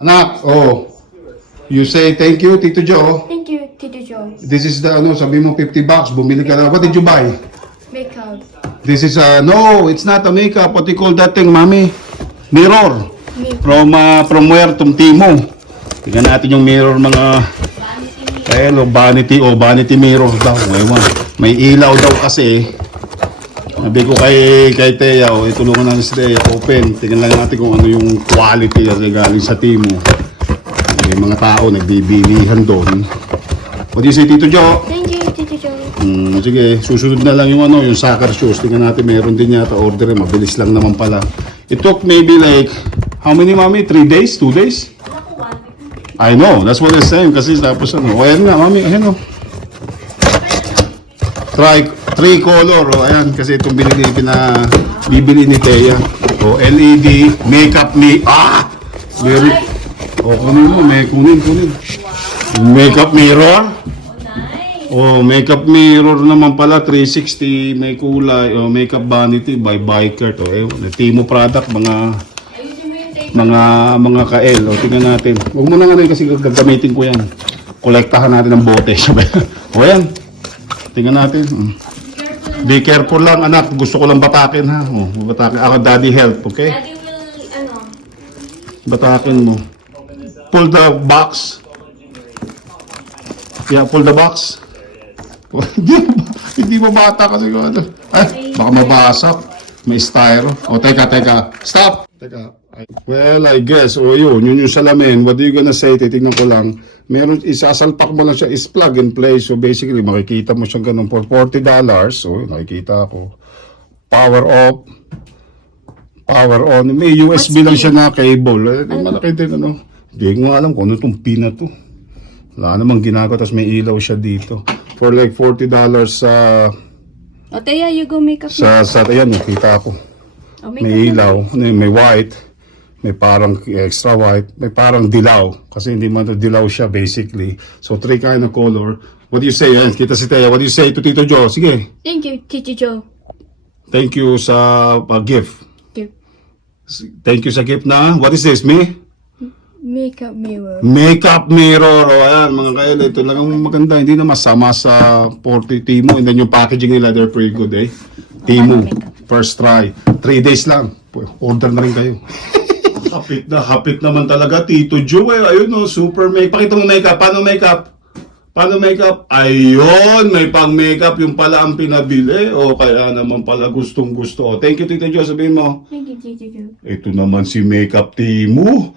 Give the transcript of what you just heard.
Anak, oh. You say thank you, Tito Joe. Thank you, Tito Joe. This is the, sabi mo $50. Bumili ka na. What did you buy? Makeup. This is no, it's not a makeup. What do you call that thing, mami? Mirror. From where? From Timo. Tingnan natin yung mirror, mga vanity mirror daw. May ilaw daw kasi. Sabi ko kay Teya, itulungan natin si Teya, open. Tingnan lang natin kung ano yung quality kasi galing sa Timo. May mga tao nagbibilihan doon. What do you say, Tito Joe? Thank you, Tito Joe. Sige, susunod na lang yung yung soccer shoes. Tingnan natin, meron din yata order. Mabilis lang naman pala. It took maybe like, how many, mami? 3 days? 2 days? I know, that's what I'm saying. Kasi tapos o ayan nga, mami, ayan o. Three color, ayan. Kasi itong bibili ni Teya. LED, makeup me, very, kunin mo, kunin. Makeup mirror. Makeup mirror naman pala, 360, may kulay. Makeup vanity by Biker. Timo product, mga ka-L. Tingnan natin. Huwag mo na nga kasi gagamitin ko yan. Kolektahan natin ng bote. Ayan. Tingnan natin. Be careful lang, anak. Gusto ko lang batakin, ha. Batakin. Ako, daddy help, okay? Daddy will, Batakin mo. Pull the box. Yeah, pull the box. Hindi mo bata kasi kung ano. Ay, baka mabasak. May styro. Teka. Stop! Teka. Well, I guess, yun yung salamin. What are you gonna say? Titignan ko lang. Meron, isasalpak mo lang siya, is plug and play. So basically, makikita mo siyang ganun for $40. So, nakikita ko. Power off. Power on. May USB lang siya na cable. Malaki din, ano. Hindi ko alam kung ano itong pin na to. Wala namang ginagawa, tapos may ilaw siya dito. For like $40 sa... Teya, you go makeup. Ayan, nakita ko. May ilaw, may white, may parang extra white, may parang dilaw. Kasi hindi man dilaw siya basically. So, 3 kind of color. What do you say? Ayan, kita si Teya. What do you say to Tito Joe? Sige. Thank you, Tito Joe. Thank you sa gift. Gift. Thank you sa gift na. What is this, me? Makeup mirror. Makeup mirror. Ayan, mga kail. Ito lang ang maganda. Hindi na masama sa 40 Timo. And then yung packaging nila, they're pretty good, eh. Timo. First try. 3 days lang. Order na rin kayo. Hapit naman talaga, Tito Joe. Ayun, super makeup. Pakita mo makeup. Paano makeup? Ayun, may pang makeup. Yung pala ang pinabili. Kaya naman pala gustong gusto. Thank you, Tito Joe. Sabihin mo. Thank you, Tito Joe. Ito naman si Makeup Timo.